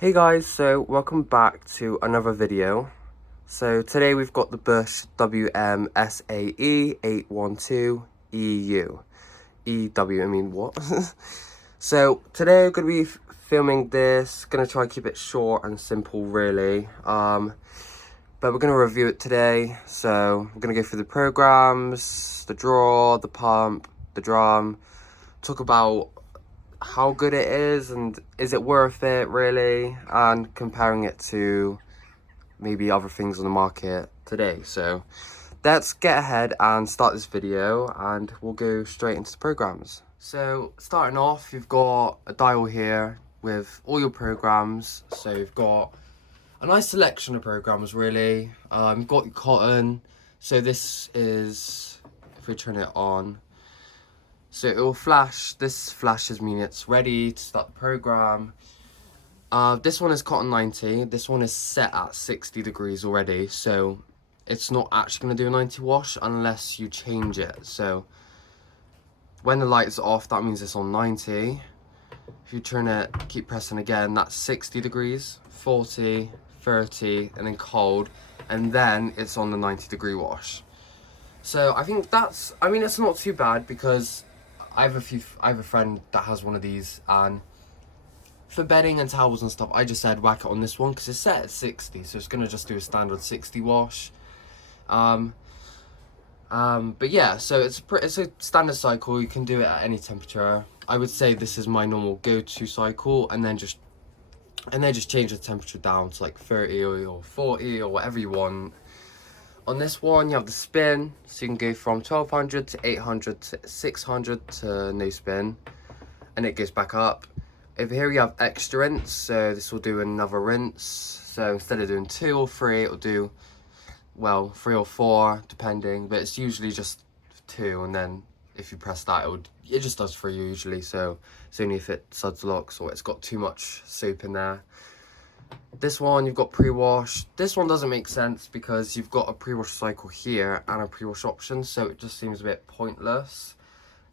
Hey guys, so welcome back to another video. So today we've got the Bush WMSAE812EW. EW, I mean what? So today I'm going to be filming this, going to try and keep it short and simple really. But we're going to review it today. So we're going to go through the programs, the draw, the pump, the drum, talk about how good it is and is it worth it really, and comparing it to maybe other things on the market today. So let's get ahead and start this video and we'll go straight into the programs. So starting off, you've got a dial here with all your programs. So you've got a nice selection of programs really. You've got your cotton. So this is, if we turn it on, so it will flash. This flashes mean it's ready to start the program. This one is cotton 90. This one is set at 60 degrees already, so it's not actually going to do a 90 wash unless you change it. So when the light is off, that means it's on 90. If you turn it, keep pressing again, that's 60 degrees, 40, 30, and then cold, and then it's on the 90 degree wash. So I think that's, I mean, it's not too bad because I have a friend that has one of these, and for bedding and towels and stuff, I just said whack it on this one because it's set at 60, so it's gonna just do a standard 60 wash. But yeah, so it's a standard cycle. You can do it at any temperature. I would say this is my normal go-to cycle, and then just change the temperature down to like 30 or 40 or whatever you want. On this one, you have the spin, so you can go from 1200 to 800 to 600 to no spin, and it goes back up. Over here, you have extra rinse, so this will do another rinse. So instead of doing 2 or 3, it'll do, well, 3 or 4, depending, but it's usually just 2, and then if you press that, it just does 3 usually, so it's only if it suds locks or it's got too much soap in there. This one, you've got pre-wash. This one doesn't make sense because you've got a pre-wash cycle here and a pre-wash option, so it just seems a bit pointless.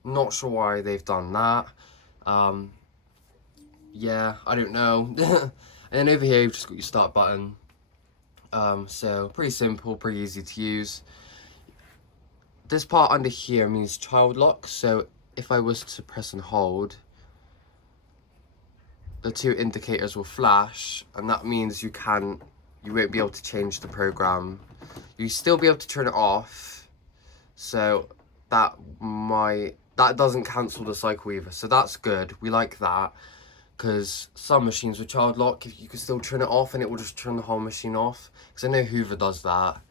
Not sure why they've done that. Yeah, I don't know. And then over here, you've just got your start button. So pretty simple, pretty easy to use. This part under here means child lock, so if I was to press and hold, the 2 indicators will flash, and that means you won't be able to change the program. You still be able to turn it off, so that doesn't cancel the cycle either, so that's good. We like that, because some machines with child lock, you can still turn it off and it will just turn the whole machine off, because I know Hoover does that.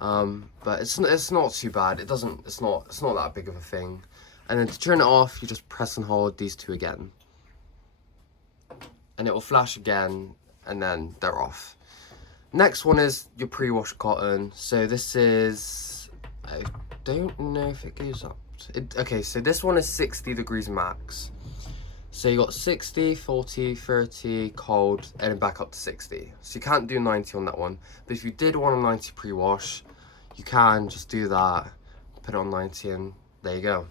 But it's not too bad. It's not that big of a thing. And then to turn it off, you just press and hold these 2 again, and it will flash again, and then they're off. Next one is your pre-wash cotton. So this is, I don't know if it goes up. Okay, so this one is 60 degrees max. So you got 60, 40, 30, cold, and then back up to 60. So you can't do 90 on that one. But if you did want a 90 pre-wash, you can just do that, put it on 90, and there you go.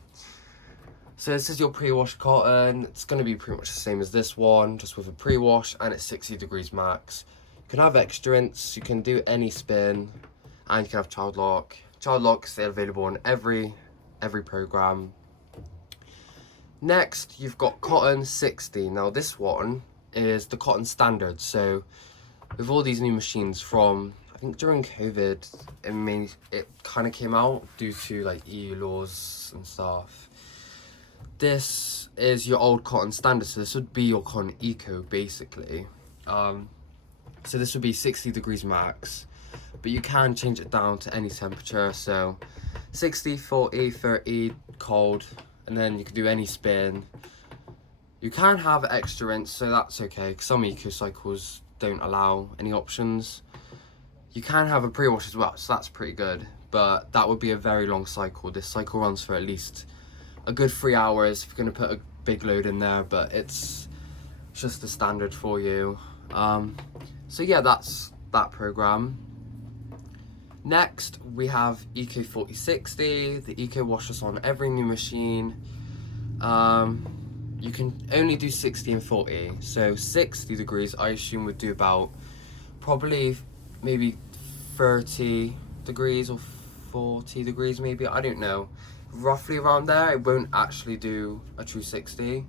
So this is your pre-wash cotton. It's going to be pretty much the same as this one, just with a pre-wash, and it's 60 degrees max. You can have extra rinse, you can do any spin, and you can have child lock. Child locks, they're available on every program. Next, you've got cotton 60. Now this one is the cotton standard. So with all these new machines from, I think during COVID, it kind of came out due to like EU laws and stuff. This is your old cotton standard, so this would be your cotton eco basically. So this would be 60 degrees max, but you can change it down to any temperature, so 60, 40, 30, cold, and then you can do any spin. You can have extra rinse, so that's okay, because some eco cycles don't allow any options. You can have a pre-wash as well, so that's pretty good, but that would be a very long cycle. This cycle runs for at least a good 3 hours if you're going to put a big load in there, but it's just the standard for you. So yeah, that's that program. Next, we have Eco 4060. The Eco washes on every new machine. you can only do 60 and 40. So 60 degrees, I assume, would do about probably maybe 30 degrees or 40 degrees maybe, I don't know. Roughly around there. It won't actually do a true 60,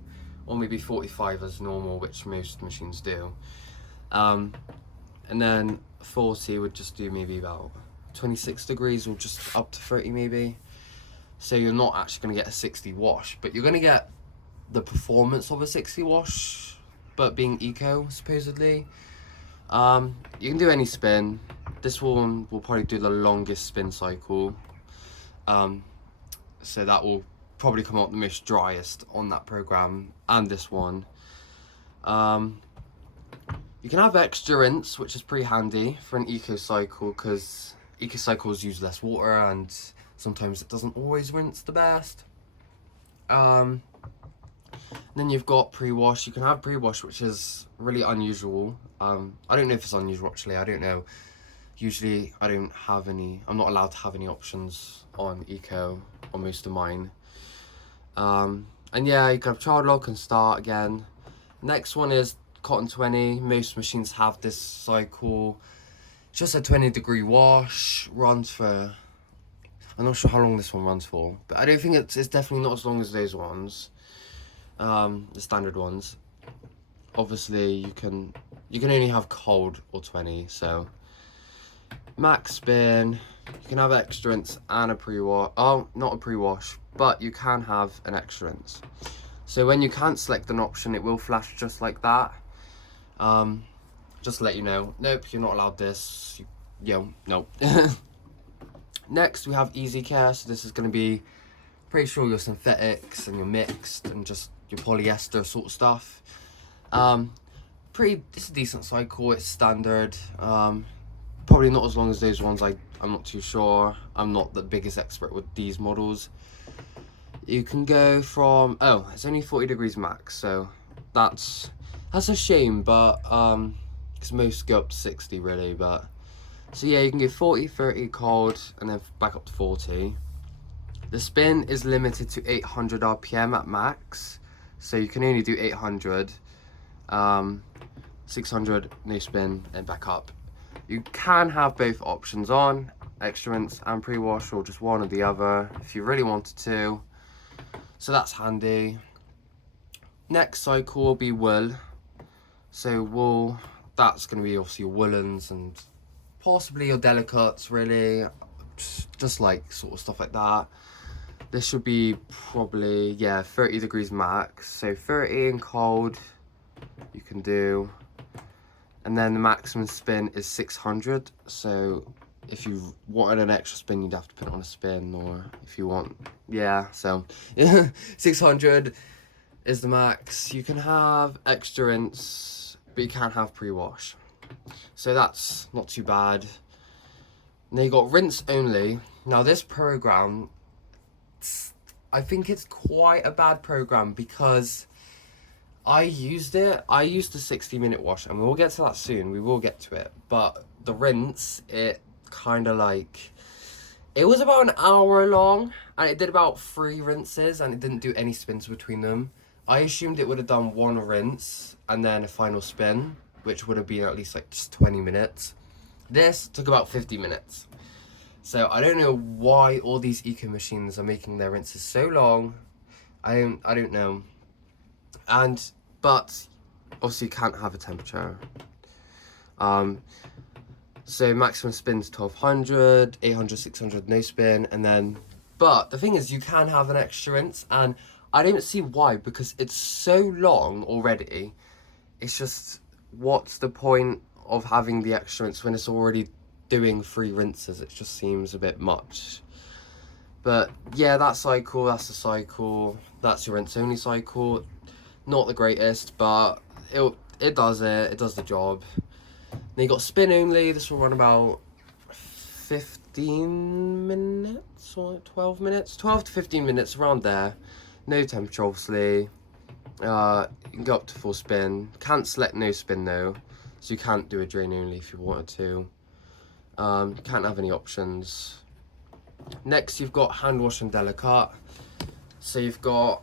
or maybe 45 as normal, which most machines do. And then 40 would just do maybe about 26 degrees or just up to 30 maybe. So you're not actually going to get a 60 wash, but you're going to get the performance of a 60 wash, but being eco supposedly. You can do any spin. This one will probably do the longest spin cycle. So that will probably come out the most driest on that program, and this one. You can have extra rinse, which is pretty handy for an eco cycle, because eco cycles use less water and sometimes it doesn't always rinse the best. Then you've got pre-wash. You can have pre-wash, which is really unusual. I don't know if it's unusual actually, I don't know. Usually I'm not allowed to have any options on eco on most of mine. And yeah, you can have child lock and start again. Next one is cotton 20. Most machines have this cycle. It's just a 20 degree wash, runs for, I'm not sure how long this one runs for, but I don't think it's definitely not as long as those ones, the standard ones. Obviously you can only have cold or 20, so max spin. You can have extra rinse and a pre-wash. Oh, not a pre-wash, but you can have an extra rinse. So when you can't select an option, it will flash just like that. Just to let you know, nope, you're not allowed this. Nope. Next we have easy care. So this is going to be, pretty sure, your synthetics and your mixed and just your polyester sort of stuff. It's a decent cycle. It's standard. Probably not as long as those ones. I'm not too sure. I'm not the biggest expert with these models. You can go from, it's only 40 degrees max, so that's a shame, but because most go up to 60 really. But so yeah, you can go 40, 30 cold and then back up to 40. The spin is limited to 800 RPM at max, so you can only do 800. 600 no spin and back up. You can have both options on, extra rinse and pre-wash, or just one or the other if you really wanted to. So that's handy. Next cycle will be wool. So wool, that's going to be obviously your woolens and possibly your delicates, really, just like sort of stuff like that. This should be probably, yeah, 30 degrees max. So 30 in cold you can do. And then the maximum spin is 600. So if you wanted an extra spin, you'd have to put it on a spin, or if you want, yeah, so 600 is the max. You can have extra rinse, but you can't have pre-wash. So that's not too bad. And then you got rinse only. Now this program, I think it's quite a bad program, because I used the 60-minute wash, and we'll get to that soon. We will get to it. But the rinse, it kind of like, it was about an hour long, and it did about 3 rinses, and it didn't do any spins between them. I assumed it would have done 1 rinse and then a final spin, which would have been at least like just 20 minutes. This took about 50 minutes. So I don't know why all these eco machines are making their rinses so long. I don't know. But obviously you can't have a temperature. So maximum spin's 1200, 800, 600 no spin, and then, but the thing is, you can have an extra rinse, and I don't see why, because it's so long already. It's just, what's the point of having the extra rinse when it's already doing 3 rinses? It just seems a bit much. But yeah, that cycle, that's the cycle. That's your rinse only cycle. Not the greatest, but it does the job. Then you got spin only. This will run about 15 minutes or 12 minutes, 12 to 15 minutes, around there. No temperature, obviously. You can go up to full spin. Can't select no spin though, so you can't do a drain only if you wanted to. You can't have any options. Next, you've got hand wash and delicate. So you've got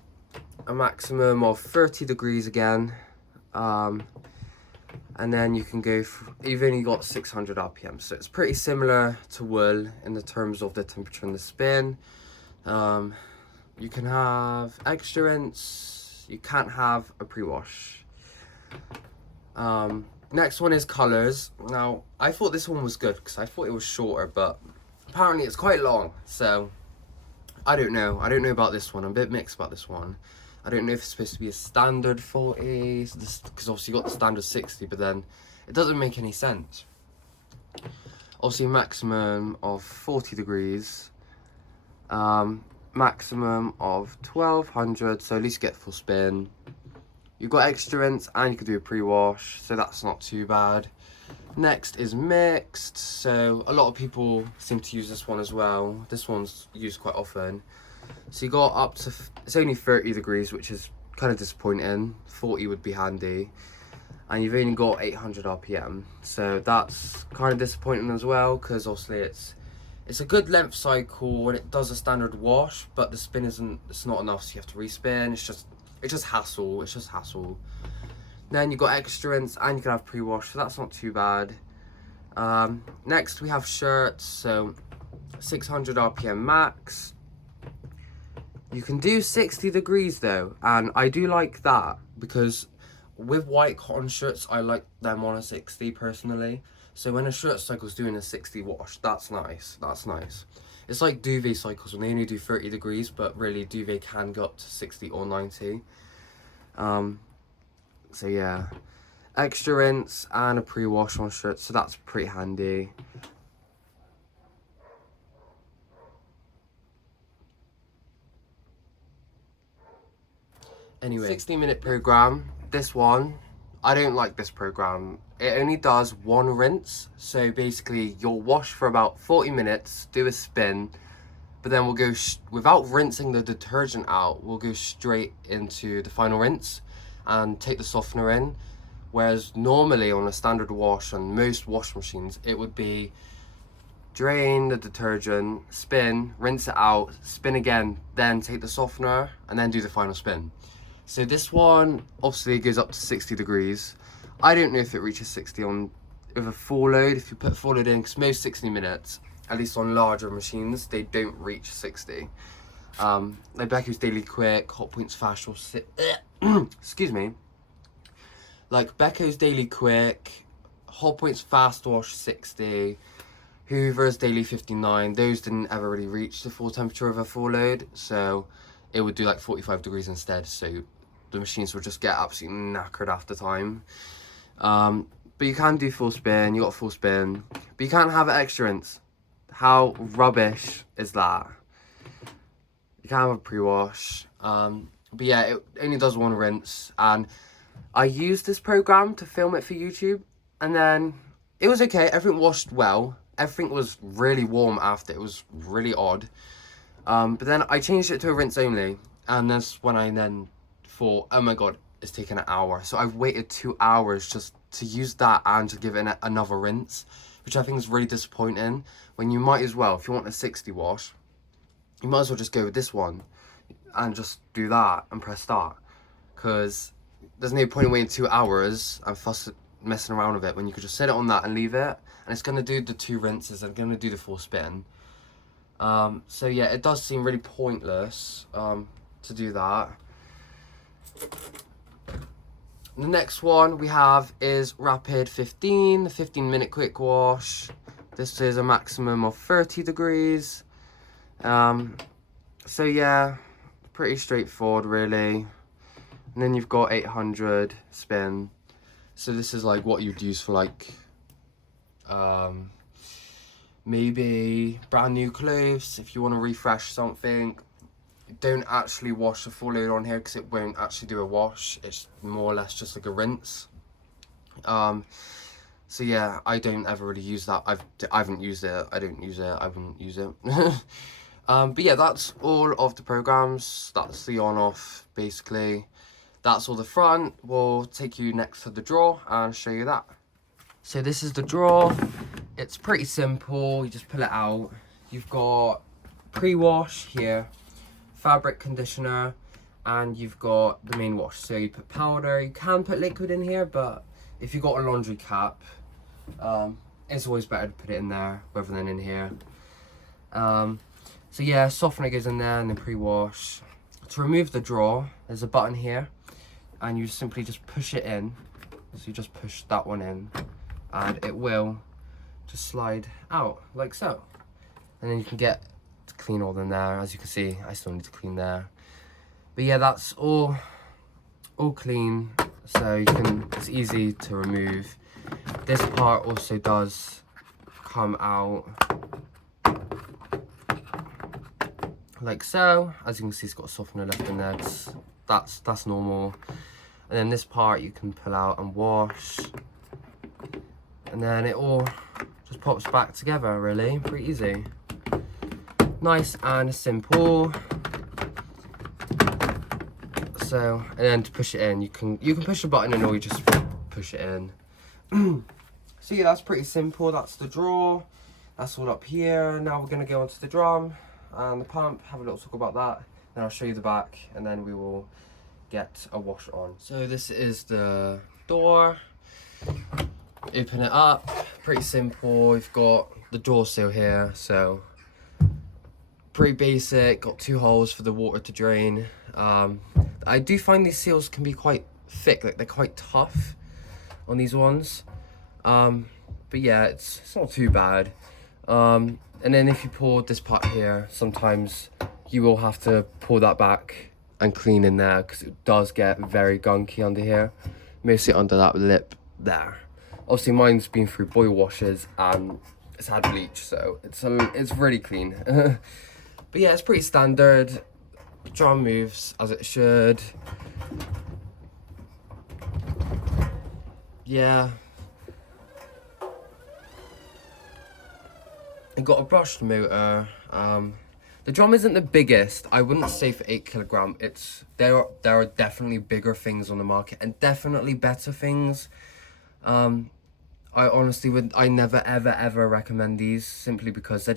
a maximum of 30 degrees again. And then you can go, you've only got 600 RPM. So it's pretty similar to wool in the terms of the temperature and the spin. You can have extra rinse, you can't have a pre-wash. Next one is colors. Now, I thought this one was good because I thought it was shorter, but apparently it's quite long. So I don't know about this one. I'm a bit mixed about this one. I don't know if it's supposed to be a standard 40, because obviously you got the standard 60, but then it doesn't make any sense. Obviously a maximum of 40 degrees, maximum of 1200, so at least you get full spin. You've got extra rinse and you can do a pre-wash, so that's not too bad. Next is mixed, so a lot of people seem to use this one as well. This one's used quite often. So you got up to, it's only 30 degrees, which is kind of disappointing. 40 would be handy. And you've only got 800 RPM. So that's kind of disappointing as well, because obviously it's a good length cycle and it does a standard wash, but the spin it's not enough, so you have to respin. It's just hassle. Then you've got extra rinse and you can have pre-wash, so that's not too bad. Next we have shirts, so 600 RPM max. You can do 60 degrees though, and I do like that because with white cotton shirts, I like them on a 60 personally. So when a shirt cycle's doing a 60 wash, that's nice. It's like duvet cycles when they only do 30 degrees, but really duvet can go up to 60 or 90. So yeah, extra rinse and a pre-wash on shirts, so that's pretty handy. Anyway, 60-minute program. This one, I don't like this program. It only does one rinse, so basically you'll wash for about 40 minutes, do a spin, but then we'll go without rinsing the detergent out, we'll go straight into the final rinse and take the softener in. Whereas normally on a standard wash on most wash machines, it would be drain the detergent, spin, rinse it out, spin again, then take the softener and then do the final spin. So this one obviously goes up to 60 degrees. I don't know if it reaches 60 on with a full load, if you put full load in, because most 60 minutes, at least on larger machines, they don't reach 60. Like Becco's Daily Quick, Hot Points Fast Wash, excuse me. Like Becco's Daily Quick, Hot Points Fast Wash 60, Hoover's Daily 59, those didn't ever really reach the full temperature of a full load, so it would do like 45 degrees instead, so the machines will just get absolutely knackered after time. But you can do full spin, you got full spin, but you can't have extra rinse. How rubbish is that? You can't have a pre-wash. But yeah, it only does one rinse, and I used this program to film it for YouTube, and then it was okay, everything washed well, everything was really warm after, it was really odd. But then I changed it to a rinse only, and that's when I then thought, oh my god, it's taken an hour. So I've waited 2 hours just to use that and to give it another rinse, which I think is really disappointing, when you might as well, if you want a 60 wash, you might as well just go with this one and just do that and press start, because there's no point in waiting 2 hours and messing around with it when you could just set it on that and leave it, and it's going to do the 2 rinses and going to do the full spin. So yeah, it does seem really pointless to do that. The next one we have is Rapid 15, the 15-minute quick wash. This is a maximum of 30 degrees. So yeah, pretty straightforward really. And then you've got 800 spin. So this is like what you'd use for like maybe brand new clothes, if you want to refresh something. Don't actually wash a full load on here because it won't actually do a wash, it's more or less just like a rinse. So yeah, I don't ever really use that. I haven't used it, I don't use it, I wouldn't use it. But yeah, that's all of the programs. That's the on off basically. That's all the front. We'll take you next to the drawer and show you that. So this is the drawer. It's pretty simple, you just pull it out. You've got pre-wash here, fabric conditioner, and you've got the main wash. So you put powder, you can put liquid in here, but if you've got a laundry cap, it's always better to put it in there rather than in here. So yeah, softener goes in there and then pre-wash. To remove the draw, there's a button here, and you simply just push it in. So you just push that one in, and it will just slide out like so. And then you can get to clean all in there. As you can see, I still need to clean there. But yeah, that's all clean, so you can, it's easy to remove. This part also does come out like so. As you can see, it's got a softener left in there. That's normal. And then this part you can pull out and wash, and then it all just pops back together. Really, pretty easy, nice and simple. So, and then to push it in, you can push the button in, or you just push it in. So yeah, that's pretty simple. That's the drawer. That's all up here. Now we're gonna go onto the drum and the pump, have a little talk about that. Then I'll show you the back, and then we will get a wash on. So this is the door. Open it up. Pretty simple. We've got the door seal here, so pretty basic. Got 2 holes for the water to drain. I do find these seals can be quite thick, like they're quite tough on these ones. But yeah, it's not too bad. And then if you pull this part here, sometimes you will have to pull that back and clean in there, because it does get very gunky under here, mostly under that lip there. Obviously mine's been through boil washers and it's had bleach, so it's really clean. But yeah, it's pretty standard. Drum moves as it should. Yeah. It got a brushed motor. The drum isn't the biggest. I wouldn't say for 8 kilogram. There are definitely bigger things on the market and definitely better things. I honestly I never ever recommend these, simply because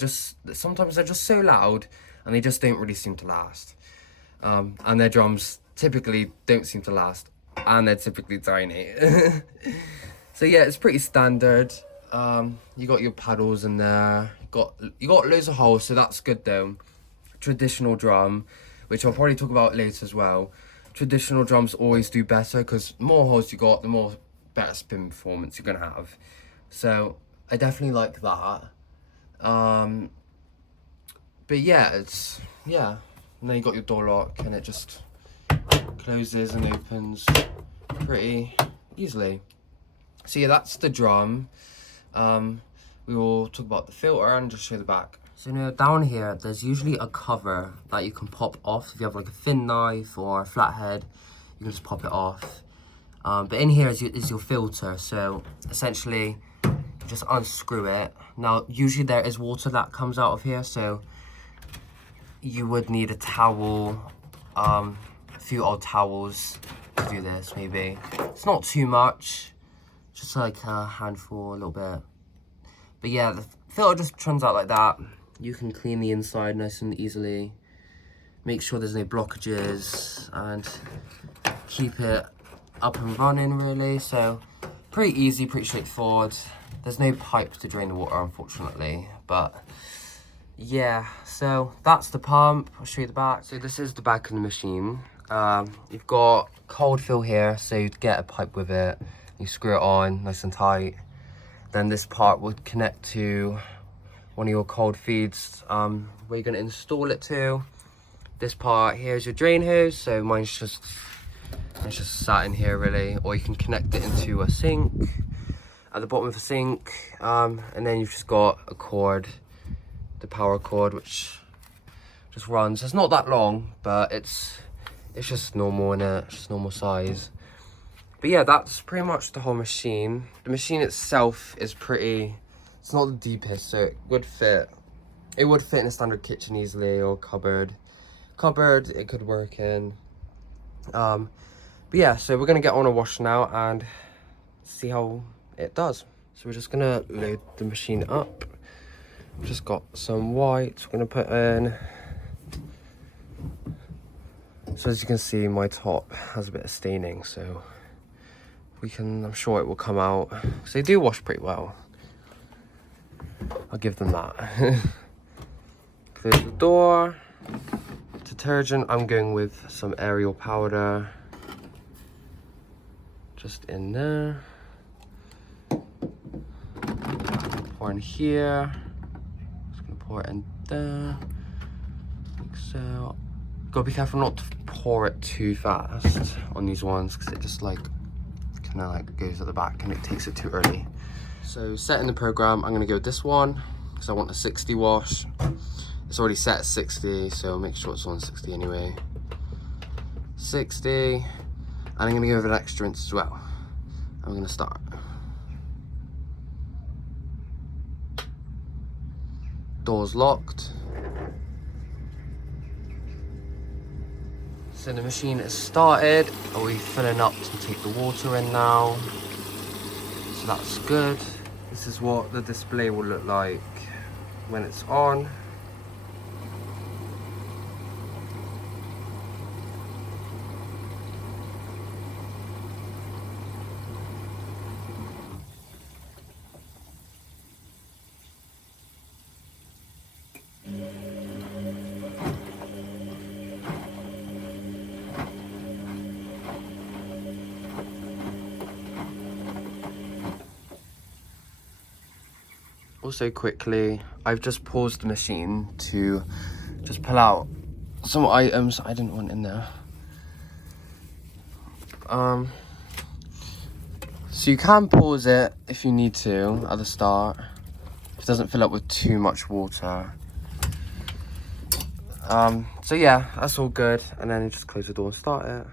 sometimes they're just so loud and they just don't really seem to last. And their drums typically don't seem to last, and they're typically tiny. So yeah, it's pretty standard. You got your paddles in there. You got loads of holes, so that's good though. Traditional drum, which I'll probably talk about later as well. Traditional drums always do better, because the more holes you got, the more better spin performance you're gonna have. So I definitely like that. But yeah, and then you got your door lock, and it just closes and opens pretty easily. So yeah, that's the drum. We will talk about the filter and just show the back. So now down here, there's usually a cover that you can pop off. If you have like a thin knife or a flathead, you can just pop it off. But in here is your filter. So essentially, just unscrew it. Now, usually there is water that comes out of here, so you would need a towel, a few old towels to do this, maybe. It's not too much, just like a handful, a little bit. But yeah, the filter just turns out like that. You can clean the inside nice and easily. Make sure there's no blockages and keep it up and running, really. So pretty easy, pretty straightforward. There's no pipe to drain the water, unfortunately, but yeah, so that's the pump. I'll show you the back. So this is the back of the machine. You've got cold fill here, so you'd get a pipe with it. You screw it on nice and tight. Then this part would connect to one of your cold feeds, where you're going to install it to. This part here is your drain hose, so mine's just sat in here, really. Or you can connect it into a sink at the bottom of the sink, and then you've just got a cord, the power cord, which just runs. It's not that long, but it's just normal, innit? It's just normal size. But yeah, that's pretty much the whole machine. The machine itself is it's not the deepest, so it would fit in a standard kitchen easily, or cupboard it could work in. But yeah, so we're gonna get on a wash now and see how it does. So we're just gonna load the machine up. Just got some white we're gonna put in. So as you can see, my top has a bit of staining, so I'm sure it will come out. So they do wash pretty well. I'll give them that. Close the door. Detergent, I'm going with some Ariel powder. Just in there. Pour in here. Just gonna pour it in there. Like so. Gotta be careful not to pour it too fast on these ones, because it just like kind of like goes at the back and it takes it too early. So setting the program, I'm gonna go with this one because I want a 60 wash. It's already set at 60, so make sure it's on 60 anyway. 60, and I'm gonna go with an extra rinse as well. I'm gonna start. Door's locked. So the machine is started. Are we filling up to take the water in now? So that's good. This is what the display will look like when it's on. Also quickly, I've just paused the machine to just pull out some items I didn't want in there. So you can pause it if you need to at the start. If it doesn't fill up with too much water. So yeah, that's all good. And then you just close the door and start it.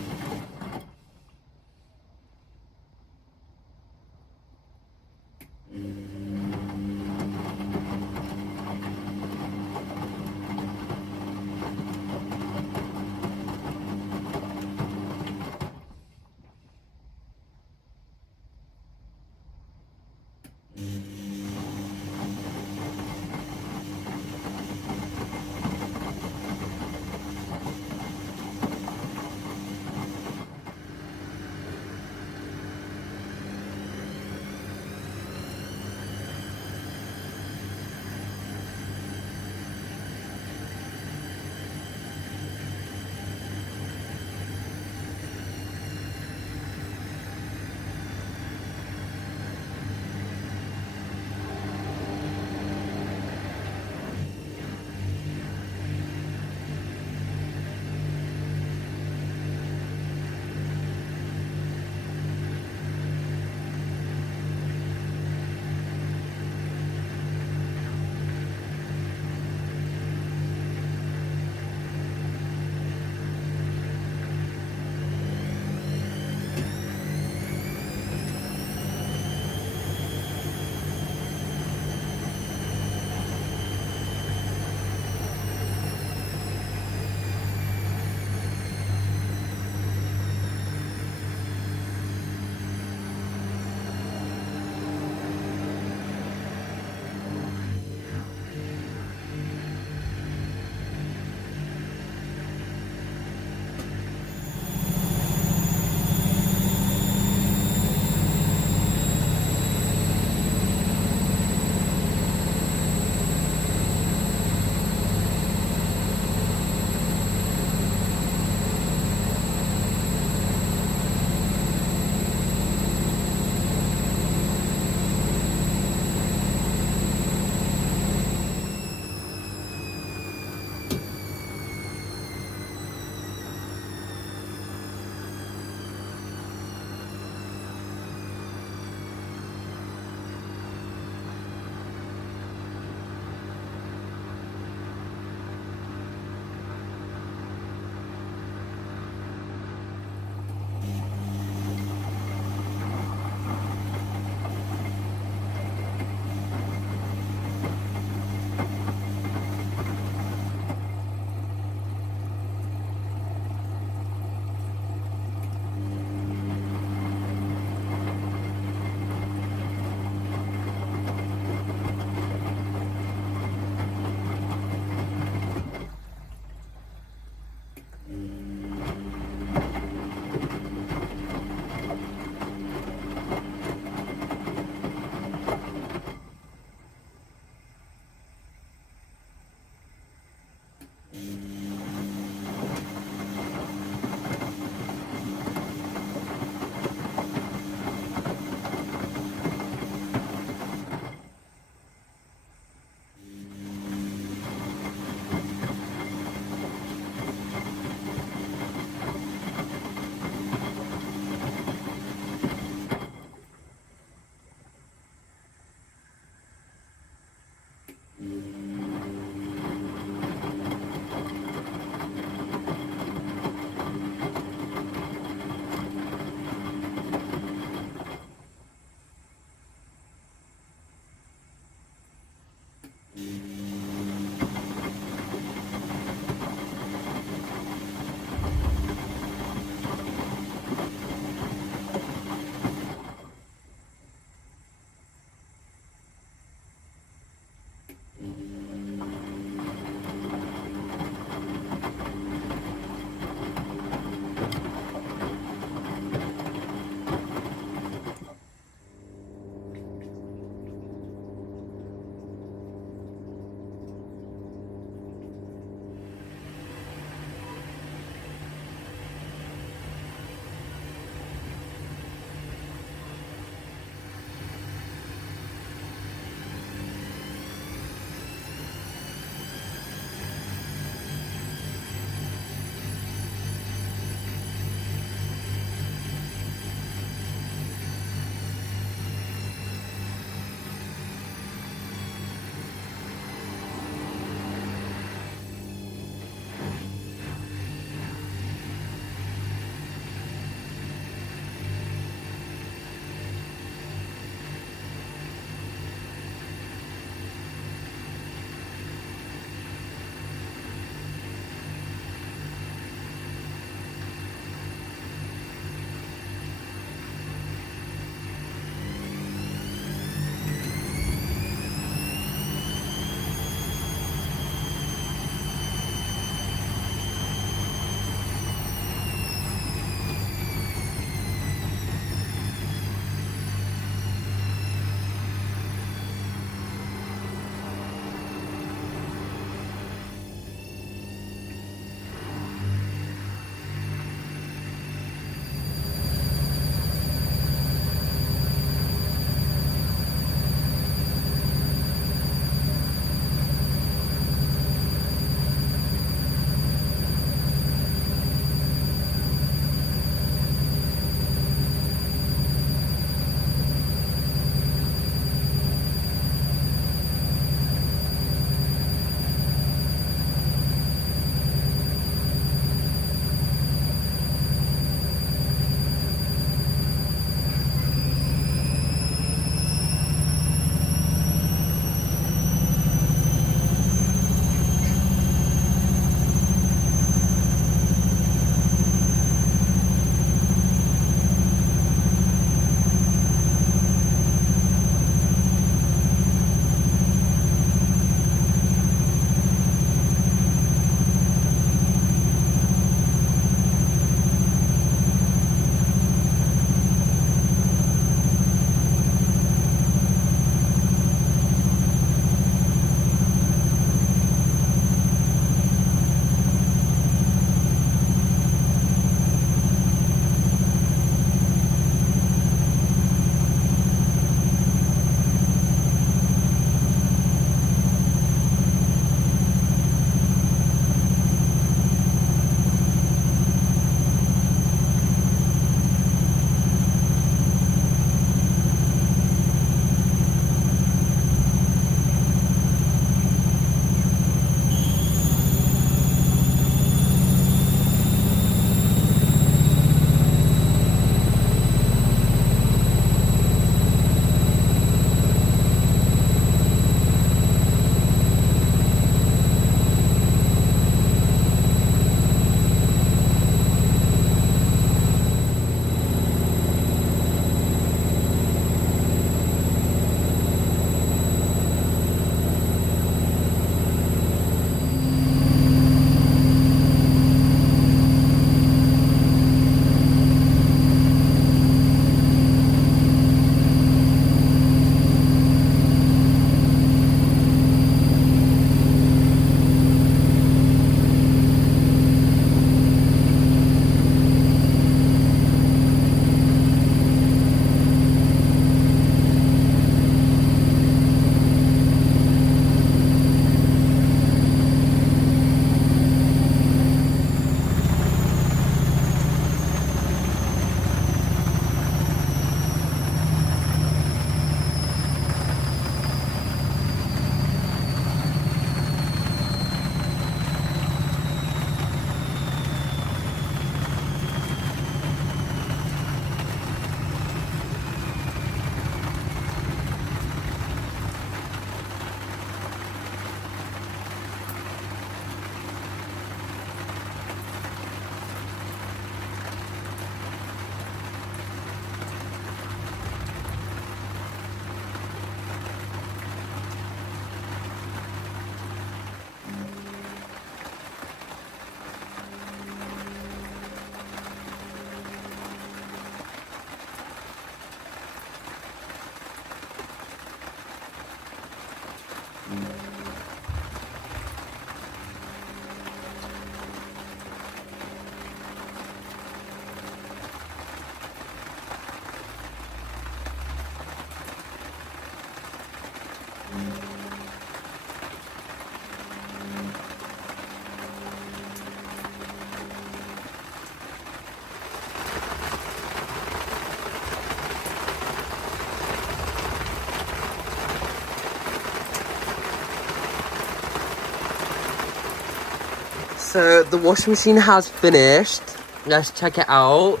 So the washing machine has finished. Let's check it out.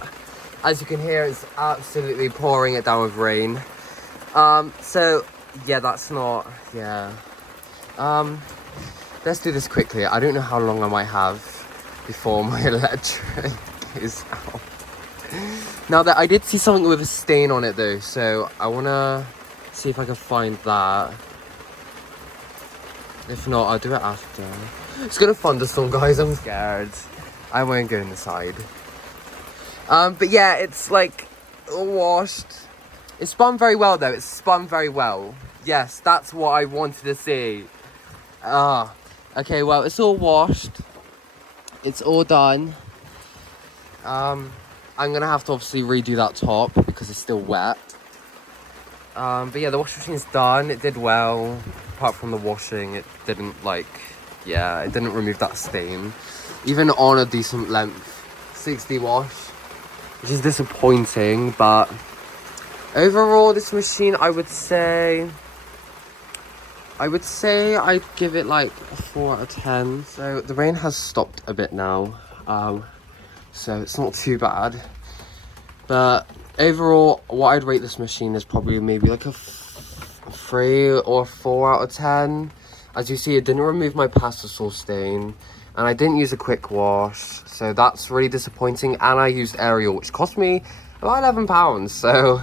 As you can hear, it's absolutely pouring it down with rain. So yeah, that's not, yeah. Let's do this quickly. I don't know how long I might have before my electric is out. Now that I did see something with a stain on it though, so I wanna see if I can find that. If not, I'll do it after. It's gonna thunderstorm, guys. I'm scared. I won't go inside. But yeah, it's like washed. It spun very well though. It spun very well. Yes, that's what I wanted to see. Okay, well, it's all washed. It's all done. I'm gonna have to obviously redo that top because it's still wet. But yeah, the washing machine's done. It did well. Apart from the washing, it didn't it didn't remove that stain. Even on a decent length 60 wash, which is disappointing, but overall this machine, I would say I'd give it like a 4 out of 10. So the rain has stopped a bit now, so it's not too bad. But overall, what I'd rate this machine is probably maybe like a 3 or 4 out of 10. As you see, it didn't remove my pasta sauce stain, and I didn't use a quick wash, so that's really disappointing. And I used Ariel, which cost me about £11, so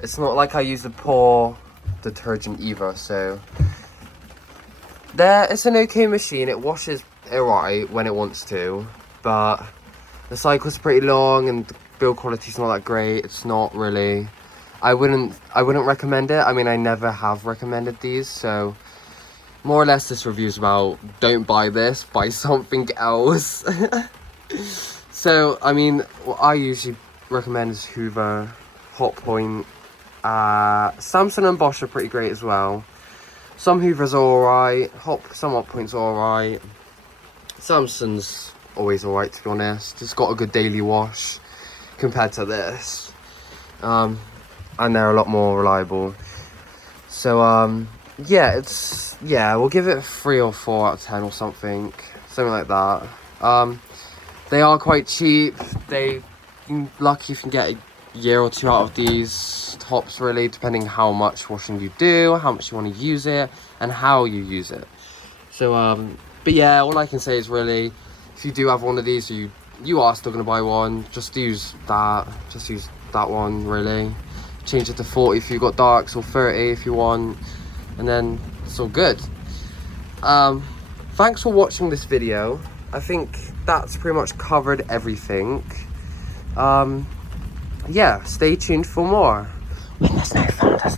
it's not like I used a poor detergent either. So it's an okay machine. It washes alright when it wants to, but the cycle's pretty long and the build quality's not that great. It's not really, I wouldn't recommend it. I mean, I never have recommended these, so more or less this review's about don't buy this, buy something else. So I mean, what I usually recommend is Hoover, Hotpoint, Samsung and Bosch are pretty great as well. Some Hoovers are alright, some Hotpoints are alright. Samsung's always alright, to be honest. It's got a good daily wash compared to this, and they're a lot more reliable. So yeah, we'll give it a 3 or 4 out of 10 or something like that. They are quite cheap. You're lucky if you can get a year or 2 out of these tops, really, depending how much washing you do, how much you want to use it, and how you use it. So but yeah, all I can say is, really, if you do have one of these, or you are still going to buy one, just use that one, really. Change it to 40 if you've got darks, or 30 if you want, and then it's all good. Thanks for watching this video. I think that's pretty much covered everything. Yeah, stay tuned for more. When there's no thunderstorm.